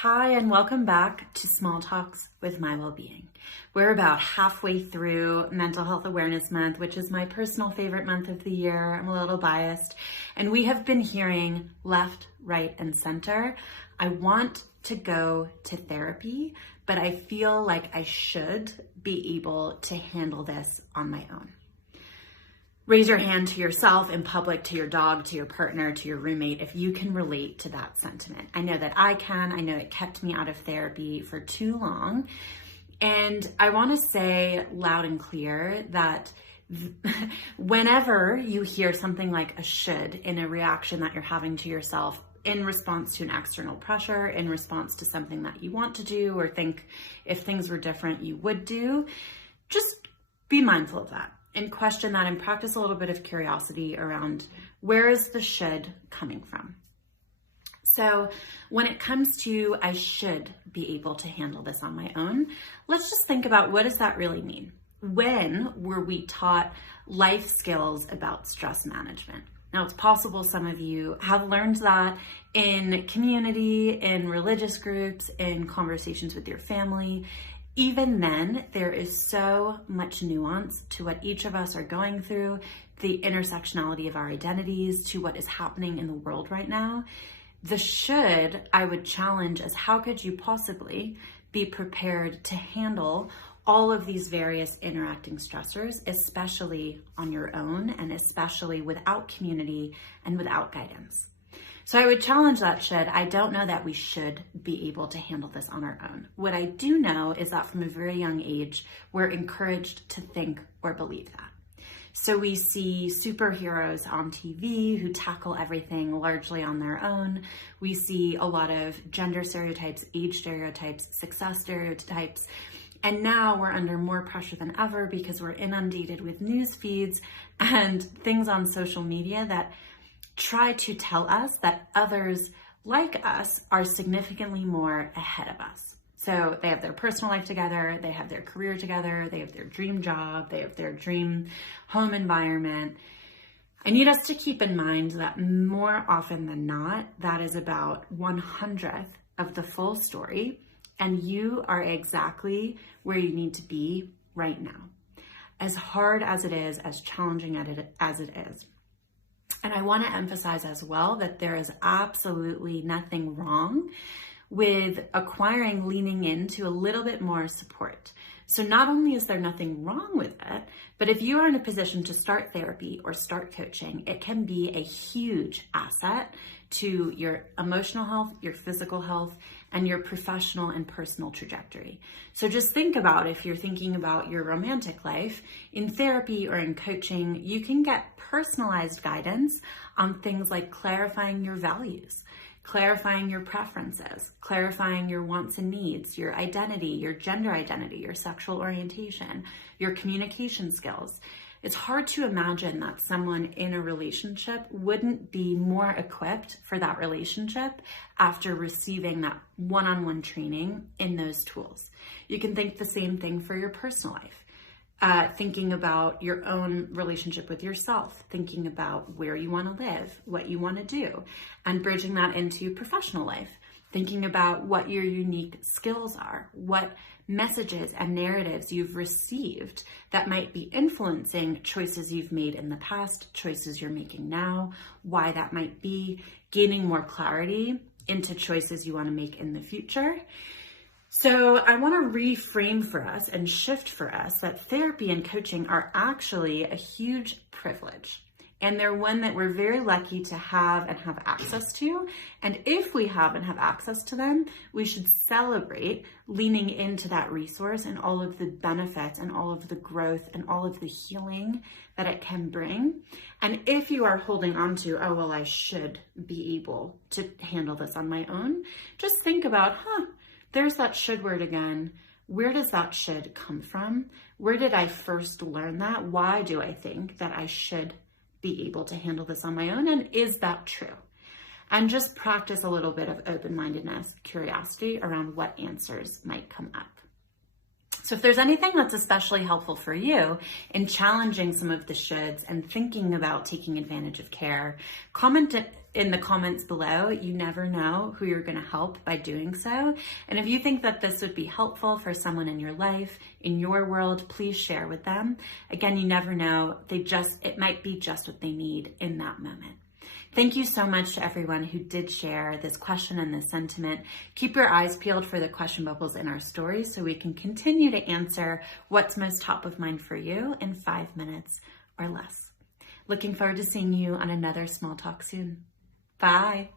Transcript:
Hi, and welcome back to Small Talks with MyWellbeing. We're about halfway through Mental Health Awareness Month, which is my personal favorite month of the year. I'm a little biased. And we have been hearing left, right, and center. I want to go to therapy, but I feel like I should be able to handle this on my own. Raise your hand to yourself in public, to your dog, to your partner, to your roommate, if you can relate to that sentiment. I know that I can. I know it kept me out of therapy for too long. And I want to say loud and clear that whenever you hear something like a should in a reaction that you're having to yourself in response to an external pressure, in response to something that you want to do or think if things were different you would do, just be mindful of that. And question that and practice a little bit of curiosity around where is the should coming from. So when it comes to I should be able to handle this on my own, let's just think about what does that really mean? When were we taught life skills about stress management? Now it's possible some of you have learned that in community, in religious groups, in conversations with your family. Even then, there is so much nuance to what each of us are going through, the intersectionality of our identities, to what is happening in the world right now. The should, I would challenge as how could you possibly be prepared to handle all of these various interacting stressors, especially on your own and especially without community and without guidance. So I would challenge that should. I don't know that we should be able to handle this on our own. What I do know is that from a very young age, we're encouraged to think or believe that. So we see superheroes on TV who tackle everything largely on their own. We see a lot of gender stereotypes, age stereotypes, success stereotypes. And now we're under more pressure than ever because we're inundated with news feeds and things on social media that try to tell us that others like us are significantly more ahead of us. So they have their personal life together, they have their career together, they have their dream job, they have their dream home environment. I need us to keep in mind that more often than not, that is about 1/100th of the full story, and you are exactly where you need to be right now. As hard as it is, as challenging as it is. And I want to emphasize as well that there is absolutely nothing wrong with acquiring, leaning into a little bit more support. So not only is there nothing wrong with it, but if you are in a position to start therapy or start coaching, it can be a huge asset to your emotional health, your physical health, and your professional and personal trajectory. So just think about if you're thinking about your romantic life, in therapy or in coaching, you can get personalized guidance on things like clarifying your values, clarifying your preferences, clarifying your wants and needs, your identity, your gender identity, your sexual orientation, your communication skills. It's hard to imagine that someone in a relationship wouldn't be more equipped for that relationship after receiving that one-on-one training in those tools. You can think the same thing for your personal life. Thinking about your own relationship with yourself, thinking about where you want to live, what you want to do, and bridging that into professional life, thinking about what your unique skills are, what messages and narratives you've received that might be influencing choices you've made in the past, choices you're making now, why that might be, gaining more clarity into choices you want to make in the future. So I want to reframe for us and shift for us that therapy and coaching are actually a huge privilege. And they're one that we're very lucky to have and have access to. And if we have and have access to them, we should celebrate leaning into that resource and all of the benefits and all of the growth and all of the healing that it can bring. And if you are holding on to, oh, well, I should be able to handle this on my own, just think about, there's that should word again. Where does that should come from? Where did I first learn that? Why do I think that I should be able to handle this on my own? And is that true? And just practice a little bit of open-mindedness, curiosity around what answers might come up. So if there's anything that's especially helpful for you in challenging some of the shoulds and thinking about taking advantage of care, comment it in the comments below. You never know who you're going to help by doing so. And if you think that this would be helpful for someone in your life, in your world, please share with them. Again, you never know. It might be just what they need in that moment. Thank you so much to everyone who did share this question and this sentiment. Keep your eyes peeled for the question bubbles in our stories so we can continue to answer what's most top of mind for you in 5 minutes or less. Looking forward to seeing you on another small talk soon. Bye.